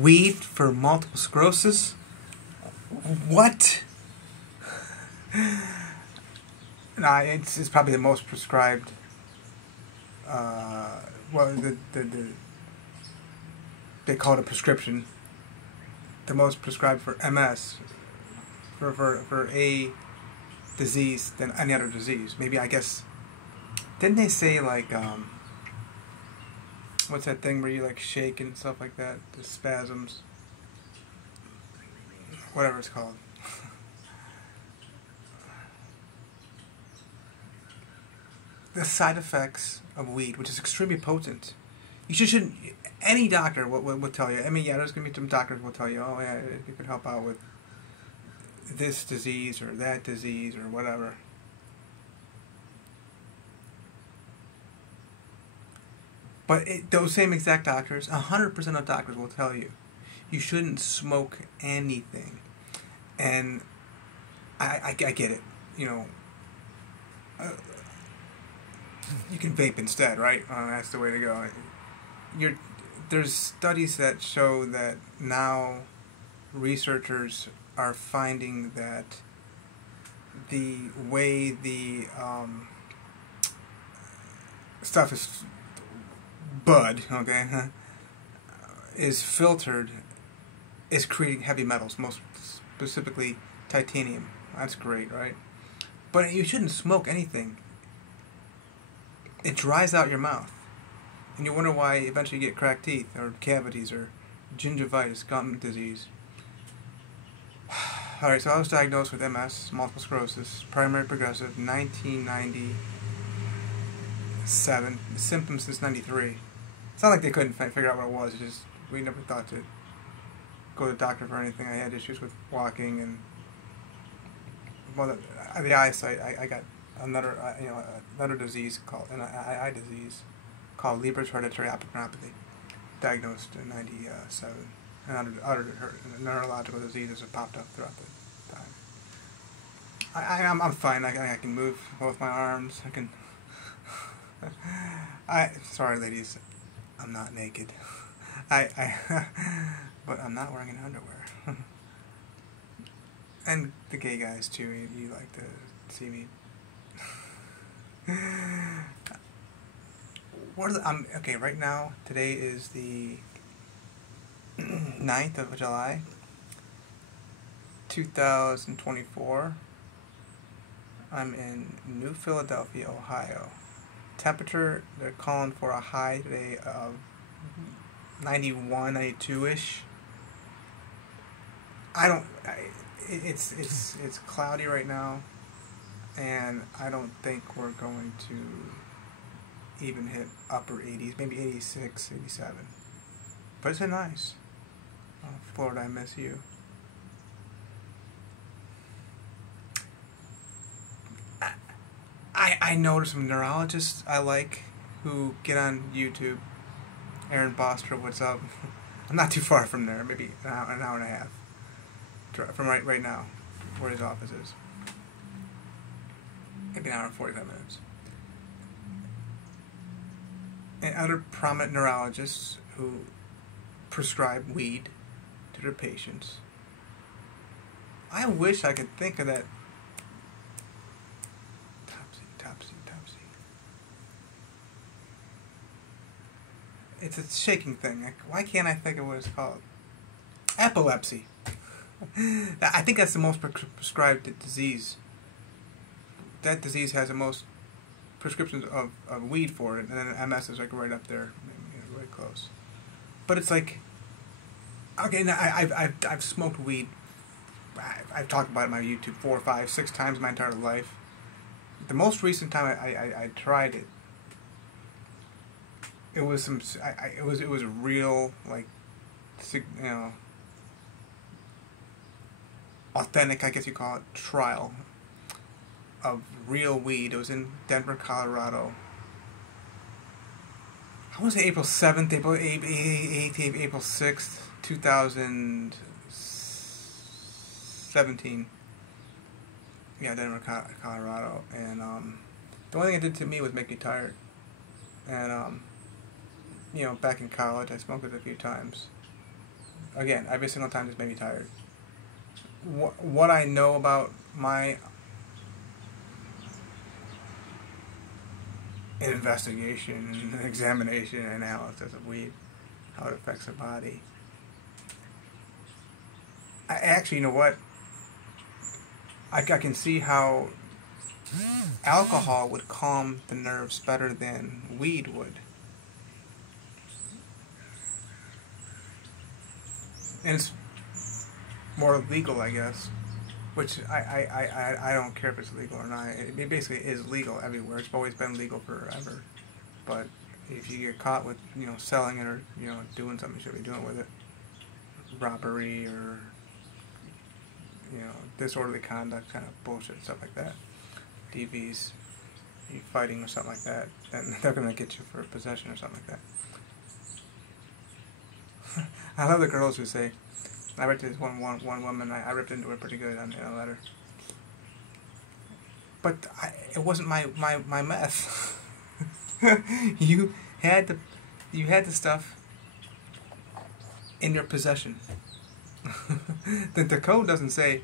Weed for multiple sclerosis? What? Nah, it's probably the most prescribed. Well, they call it a prescription. The most prescribed for MS, for a disease than any other disease. Maybe, I guess, didn't they say like what's that thing where you like shake and stuff like that? The spasms, whatever it's called. The side effects of weed, which is extremely potent. You shouldn't. Any doctor will tell you. I mean, yeah, there's gonna be some doctors who will tell you, oh yeah, it could help out with this disease or that disease or whatever. But those same exact doctors, 100% of doctors will tell you, you shouldn't smoke anything. And I get it, you know. You can vape instead, right? That's the way to go. There's studies that show that now researchers are finding that the way the stuff is bud, okay, is filtered, is creating heavy metals, most specifically titanium. That's great, right? But you shouldn't smoke anything. It dries out your mouth, and you wonder why eventually you get cracked teeth or cavities or gingivitis, gum disease. Alright, so I was diagnosed with MS, multiple sclerosis, primary progressive, 1997. The symptoms since 93. It's not like they couldn't figure out what it was. It's just we never thought to go to the doctor for anything. I had issues with walking and well, the eyesight. I got another another disease called an eye disease called Leber's hereditary optic diagnosed in 97. And other neurological diseases have popped up throughout the time. I'm fine. I can move both my arms. I can. Sorry, ladies, I'm not naked. But I'm not wearing any underwear. And the gay guys too. You like to see me. Okay, right now, today is the 9th of July, 2024. I'm in New Philadelphia, Ohio. Temperature, they're calling for a high today of 91, 92-ish. It's cloudy right now, and I don't think we're going to even hit upper 80s, maybe 86, 87. But it's nice. Florida, I miss you. I know some neurologists I like who get on YouTube. Aaron Boster, what's up? I'm not too far from there, maybe an hour and a half from right now, where his office is. Maybe an hour and 45 minutes. And other prominent neurologists who prescribe weed to their patients. I wish I could think of that. Topsy. It's a shaking thing. Why can't I think of what it's called? Epilepsy. I think that's the most prescribed disease. That disease has the most prescriptions of weed for it, and then MS is like right up there, right close. But it's like, okay, now I've smoked weed. I've talked about it on my YouTube 4, 5, 6 times my entire life. The most recent time I tried it, it was it was a real, like, authentic, I guess you call it, trial of real weed. It was in Denver, Colorado. I want to say April 7th, April 8th, April 6th, 2017. Yeah, Denver, Colorado. And the only thing it did to me was make me tired. And back in college, I smoked it a few times. again, every single time just made me tired. What I know about my investigation, examination, and analysis of weed, how it affects the body. I actually, you know what? I can see how alcohol would calm the nerves better than weed would. And it's more legal, I guess. Which I don't care if it's legal or not. It basically is legal everywhere. It's always been legal forever. But if you get caught with, selling it or, doing something you should be doing with it, robbery or, disorderly conduct, kind of bullshit, stuff like that, DVs, you fighting or something like that, then they're going to get you for possession or something like that. I love the girls who say, I read to this one woman, I ripped into her pretty good in a letter. But it wasn't my meth. You had the stuff in your possession. The code doesn't say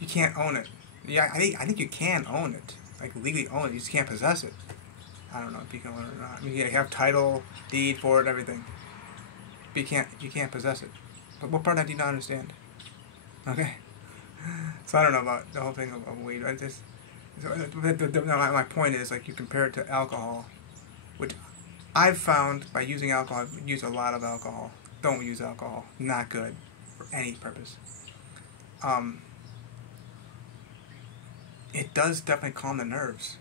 you can't own it. Yeah, I think you can own it, like legally own it. You just can't possess it. I don't know if you can own it or not. I mean, you have title, deed for it, everything. But you can't possess it. But what part of that do you not understand? Okay. So I don't know about the whole thing of weed. My point is, like, you compare it to alcohol, which I've found by using alcohol, I've used a lot of alcohol. Don't use alcohol. Not good for any purpose. It does definitely calm the nerves.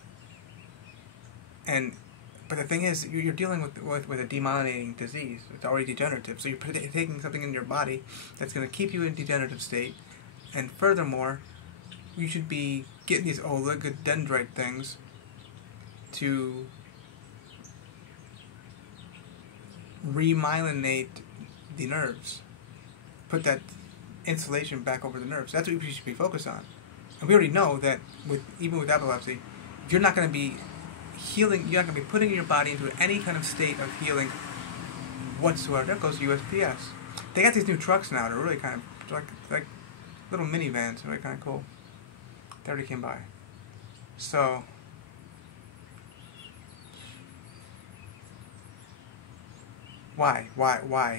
But the thing is, you're dealing with a demyelinating disease. It's already degenerative. So you're taking something in your body that's going to keep you in a degenerative state. And furthermore, you should be getting these oligodendrite things to remyelinate the nerves. Put that insulation back over the nerves. That's what you should be focused on. And we already know that even with epilepsy, you're not going to be healing, you're not going to be putting your body into any kind of state of healing whatsoever. There goes USPS. They got these new trucks now. They're really kind of like little minivans. They're really kind of cool. They already came by. So why?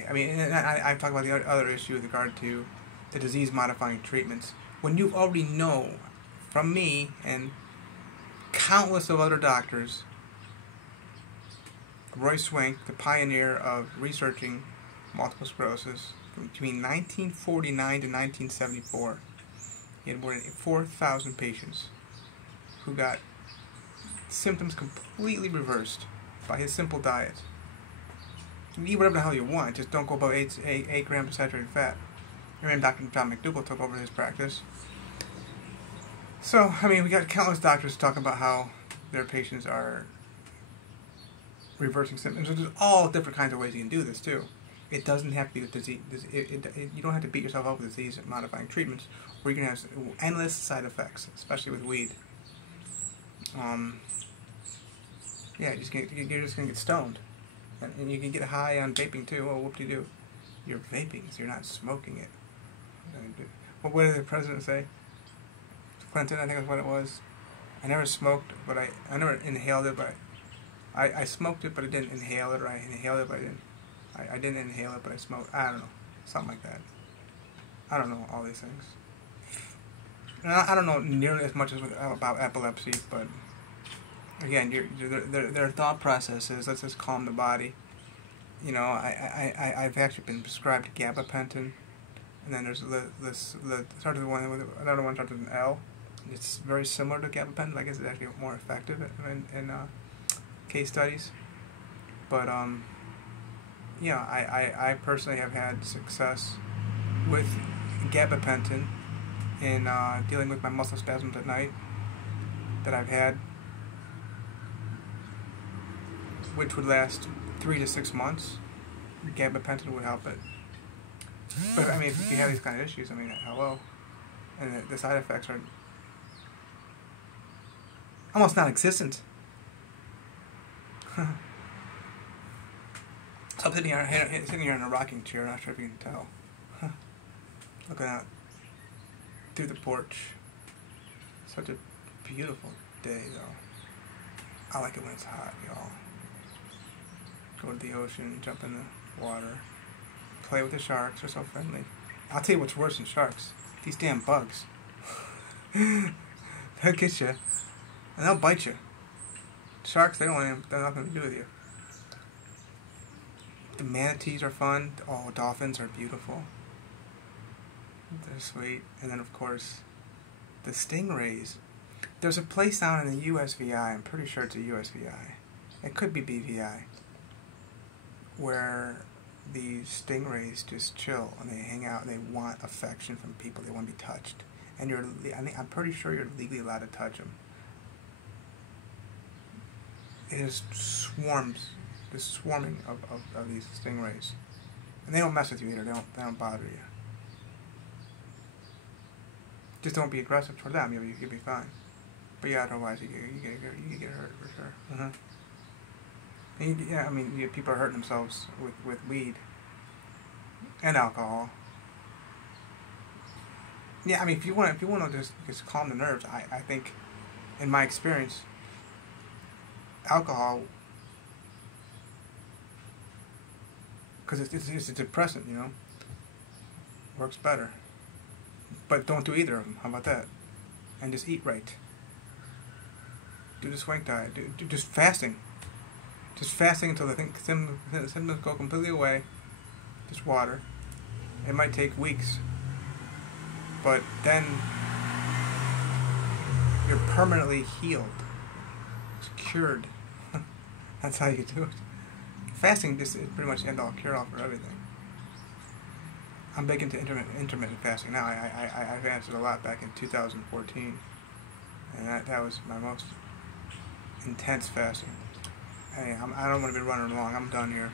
I mean, and I've talked about the other issue with regard to the disease-modifying treatments. When you already know from me and countless of other doctors, Roy Swank, the pioneer of researching multiple sclerosis, between 1949 to 1974, he had more than 4,000 patients who got symptoms completely reversed by his simple diet. You can eat whatever the hell you want, just don't go above 8 grams of saturated fat. And then Dr. John McDougall took over his practice. So, I mean, we got countless doctors talking about how their patients are reversing symptoms. There's all different kinds of ways you can do this, too. It doesn't have to be with disease. You don't have to beat yourself up with disease-modifying treatments, where you can have endless side effects, especially with weed. Yeah, you're just going to get stoned. And you can get high on vaping, too. Oh, whoop-de-doo. You're vaping, so you're not smoking it. What did the president say? Clinton, I think that's what it was. I never smoked, but I never inhaled it, but I smoked it, but I didn't inhale it, or I inhaled it, but I didn't inhale it, but I smoked. I don't know, something like that. I don't know all these things. And I don't know nearly as much about epilepsy, but again, their thought process is, let's just calm the body. You know, I've actually been prescribed gabapentin, and then there's another one starts with an L. It's very similar to gabapentin. I guess it's actually more effective in case studies. But yeah, I personally have had success with gabapentin in dealing with my muscle spasms at night that I've had, which would last 3 to 6 months. Gabapentin would help it. But I mean, if you have these kind of issues, I mean, hello. And the side effects are almost non-existent. So I'm sitting here in a rocking chair. Not sure if you can tell. Looking out through the porch. Such a beautiful day, though. I like it when it's hot, y'all. Go to the ocean, jump in the water, play with the sharks. They're so friendly. I'll tell you what's worse than sharks. These damn bugs. They'll get you, and they'll bite you. Sharks, they're nothing to do with you. The manatees are fun. Oh, dolphins are beautiful. They're sweet. And then, of course, the stingrays. There's a place down in the USVI, I'm pretty sure it's a USVI. It could be BVI. Where these stingrays just chill and they hang out and they want affection from people. They want to be touched. And I'm pretty sure you're legally allowed to touch them. It is swarms, just swarming of these stingrays. And they don't mess with you either. They don't bother you. Just don't be aggressive toward them. You'll be fine. But yeah, otherwise you get hurt for sure. And yeah, I mean, people are hurting themselves with weed and alcohol. Yeah, I mean, if you want to just calm the nerves, I think, in my experience, alcohol, because it's a depressant, works better. But don't do either of them. How about that? And just eat right. Do the swank diet. Do just fasting. Just fasting until the symptoms go completely away. Just water. It might take weeks. But then you're permanently healed. It's cured. That's how you do it. Fasting is pretty much end all cure all for everything. I'm big into intermittent fasting now. I fasted a lot back in 2014, and that was my most intense fasting. Hey, I don't want to be running along. I'm done here.